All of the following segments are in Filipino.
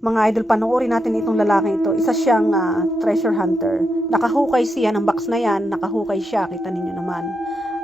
Mga idol, panoorin natin itong lalaking ito. Isa siyang treasure hunter. Nakahukay siya ng box na yan. Nakahukay siya. Kita ninyo naman.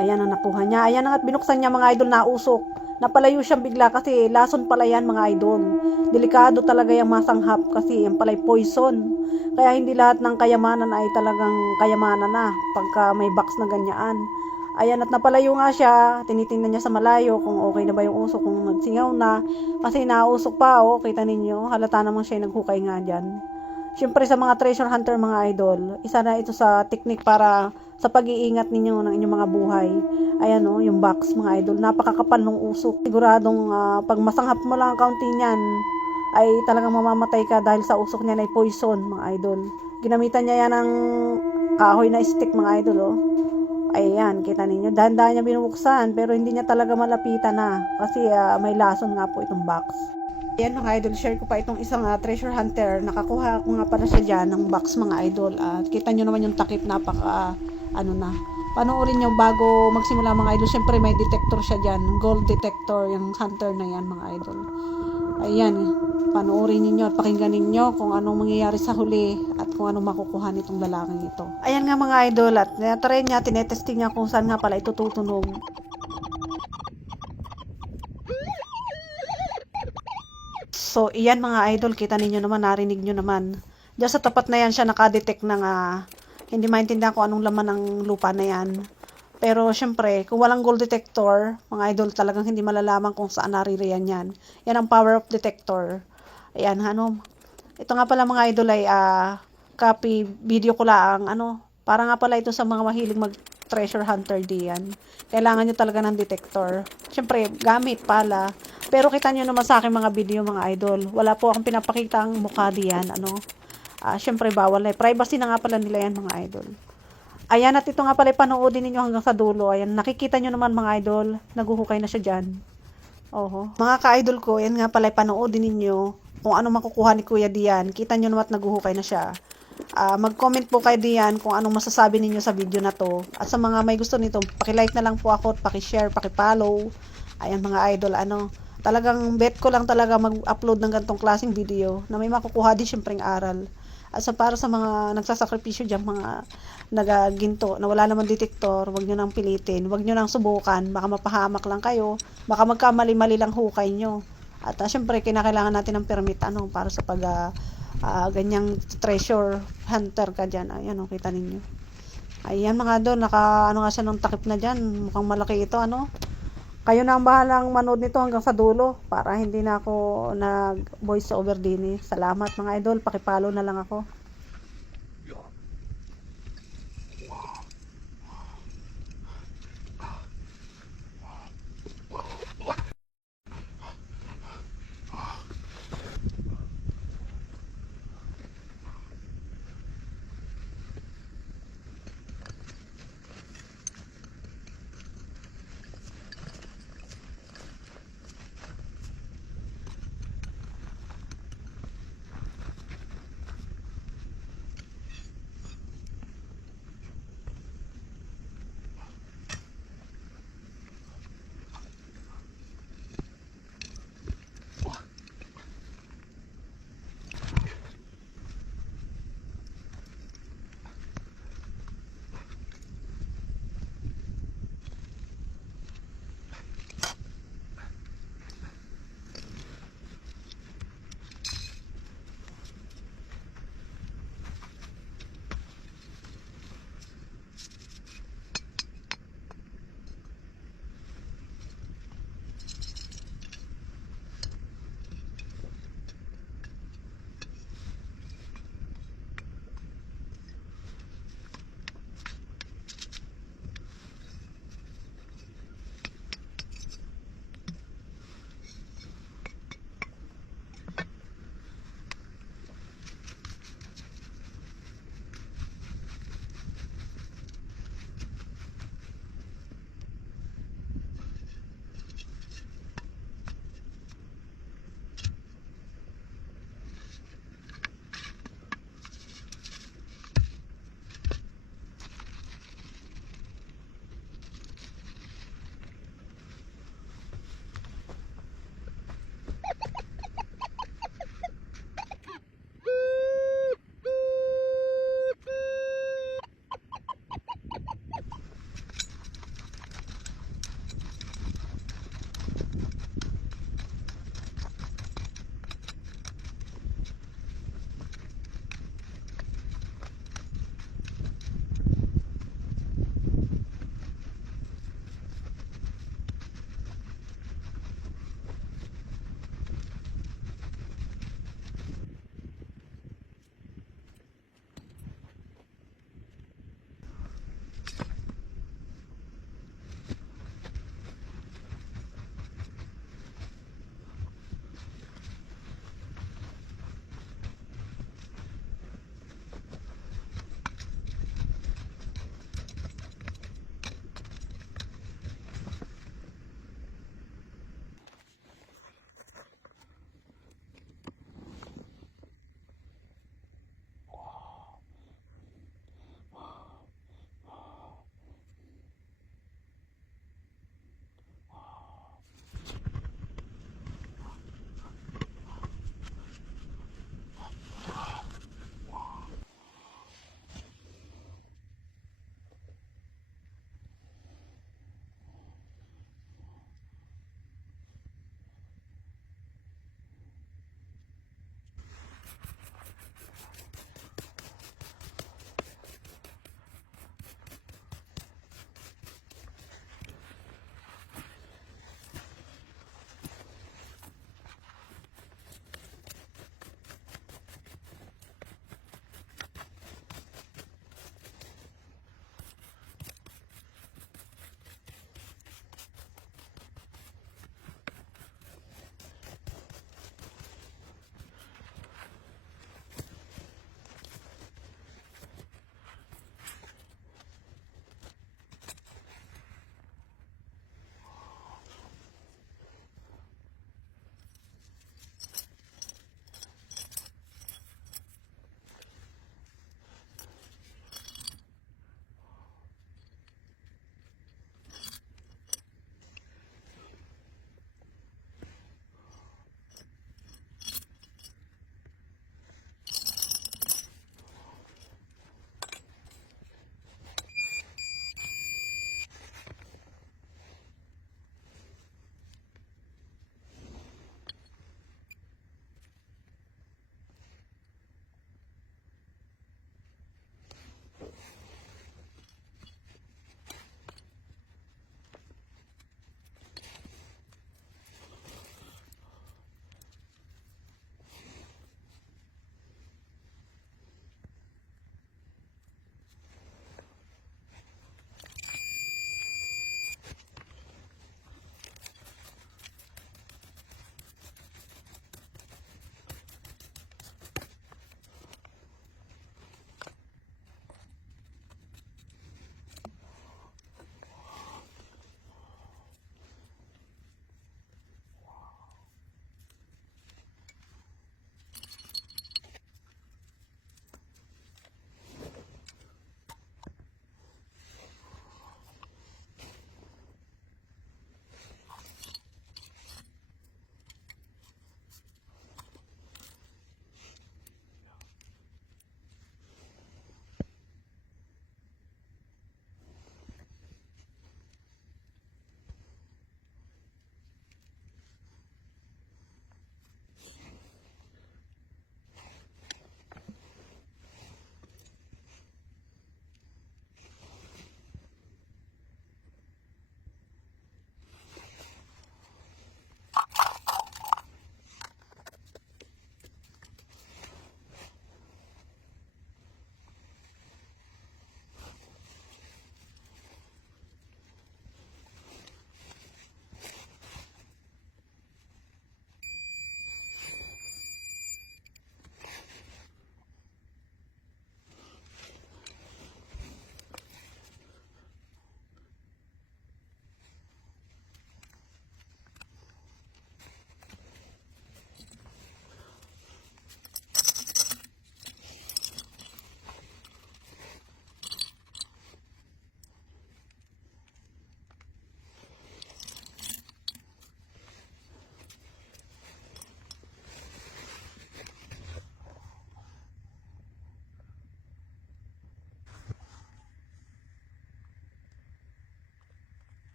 Ayan ang nakuha niya. Ayan ang at binuksan niya mga idol na usok. Napalayo siyang bigla kasi lason pala yan mga idol. Delikado talaga yung masanghap kasi yan pala'y poison. Kaya hindi lahat ng kayamanan ay talagang kayamanan na pagka may box na ganyan. Ayan, at napalayo nga siya, tinitingnan niya sa malayo kung okay na ba yung usok, kung nagsingaw na. Kasi nausok pa, oh, kita ninyo, halata naman siya naghukay nga dyan. Siyempre sa mga treasure hunter mga idol, isa na ito sa technique para sa pag-iingat ninyo ng inyong mga buhay. Ayan oh, yung box mga idol, napakakapal ng usok. Siguradong pag masanghap mo lang ang kaunti niyan, ay talagang mamamatay ka dahil sa usok niya ay poison mga idol. Ginamitan niya yan ng kahoy na stick mga idol oh. Ayan, kita ninyo. Dahan-dahan niya binubuksan pero hindi niya talaga malapitan na kasi may lason nga po itong box. Ayan mga idol, share ko pa itong isang treasure hunter. Nakakuha ko nga pala siya dyan ng box mga idol. At kita nyo naman yung takip, napaka na. Panoorin nyo bago magsimula mga idol. Siyempre may detector siya dyan. Gold detector, yung hunter na yan mga idol. Ayan, panoorin ninyo at pakinggan ninyo kung anong mangyayari sa huli at kung anong makukuha nitong lalaking ito. Ayan nga mga idol, at try niya, tinetesting niya kung saan nga pala ito tutunog. So, iyan mga idol, kita ninyo naman, narinig nyo naman. Diyan sa tapat na yan siya nakadetect ng hindi maintindihan kung anong laman ng lupa na yan. Pero syempre, kung walang gold detector, mga idol, talagang hindi malalaman kung saan naririyan yan. Yan ang power of detector. Ayan, ito nga pala mga idol ay copy video ko lang, para nga pala ito sa mga mahilig mag-treasure hunter diyan. Kailangan nyo talaga ng detector. Syempre, gamit pala. Pero kita nyo naman sa akin mga video mga idol, wala po akong pinapakita ang mukha diyan, syempre bawal na. Privacy na nga pala nila yan mga idol. Ayan, at ito nga pala panoodin ninyo hanggang sa dulo. Ayan, nakikita nyo naman mga idol, naguhukay na siya dyan. Oho. Mga ka-idol ko, ayan nga pala panoodin ninyo kung ano makukuha ni Kuya Dian. Kita nyo naman at naguhukay na siya. Mag-comment po kayo diyan kung anong masasabi ninyo sa video na to. At sa mga may gusto nito, paki-like na lang po ako at paki-share, paki-follow. Ayan mga idol, talagang bet ko lang talaga mag-upload ng ganitong klaseng video na may makukuha din syempreng aral. At para sa mga nagsasakripisyo dyan, mga nagaginto, na wala naman detektor, wag nyo nang pilitin, wag nyo nang subukan, baka mapahamak lang kayo, baka magkamali-mali lang hukay nyo. At syempre, kinakailangan natin ng permit, para sa pag ganyang treasure hunter ka dyan. Ayan, kita ninyo. Ayan mga doon, nga siya ng takip na dyan, mukhang malaki ito, Kayo na ang bahalang manood nito hanggang sa dulo para hindi na ako nag voice over din. Salamat mga idol, paki-follow na lang ako.